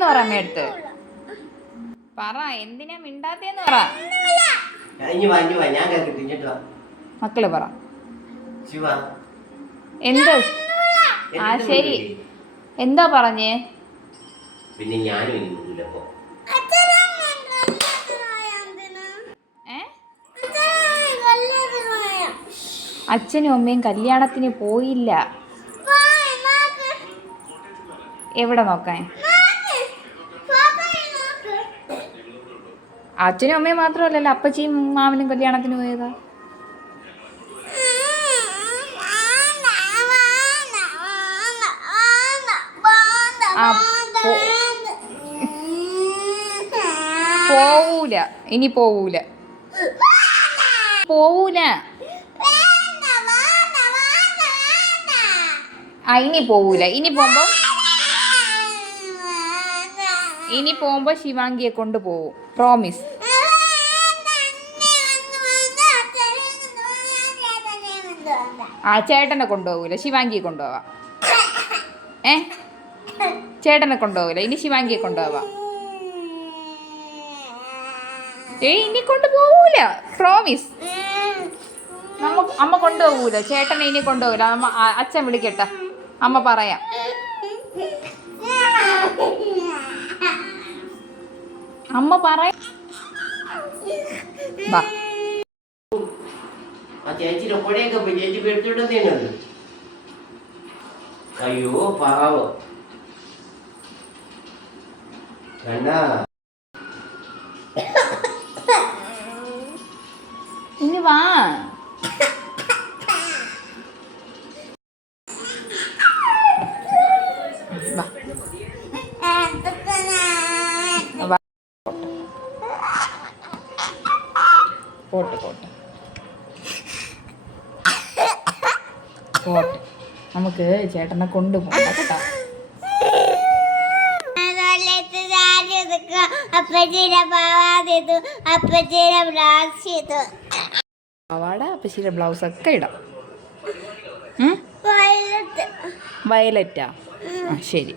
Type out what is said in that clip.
മിണ്ടാത്തേന്ന് പറ അമ്മയടുത്ത്. പറ എന്തിനാ മിണ്ടാത്തേന്ന് പറ. മക്കള് പറ എന്താ. ആ ശരി, എന്താ പറഞ്ഞേ? പിന്നെ ഞാനും അച്ഛനും അമ്മയും കല്യാണത്തിന് പോയില്ല. എവിടെ നോക്കാൻ? അച്ഛനും അമ്മയും മാത്രമല്ലല്ലോ, അപ്പച്ചിയും മാമനും കല്യാണത്തിന് പോയതാ. പോവൂല, ഇനി പോവൂല, പോവൂല. ഇനി പോവൂല. ഇനി പോകുമ്പോ ശിവാംഗിയെ കൊണ്ട് പോവും, പ്രോമിസ്. ചേട്ടനെ കൊണ്ടുപോകൂല, ശിവാംഗിയെ കൊണ്ടുപോവാ. ചേട്ടനെ കൊണ്ടുപോകൂല, ഇനി ശിവാംഗിയെ കൊണ്ടുപോവാ. ഇനി കൊണ്ടുപോകൂല, പ്രോമിസ്. അമ്മ കൊണ്ടുപോകൂല, ചേട്ടനെ ഇനി കൊണ്ടുപോകൂല. അച്ഛൻ വിളിക്കട്ടെ, അമ്മ പറയാം. അമ്മ പറയാം. ചേച്ചിയുടെ കൊടയൊക്കെ പോയി, ചേച്ചി പേടിച്ചോണ്ടത്. അയ്യോ പാവം. ഇനി വാ. പോട്ടെ പോട്ടെ പോട്ടെ, നമുക്ക് ചേട്ടനെ കൊണ്ടുപോകണ്ട കേട്ടോ. പാവാട അപ്പച്ചിയുടെ ബ്ലൗസ് ഒക്കെ ഇടാം. വയലറ്റാ? ശരി.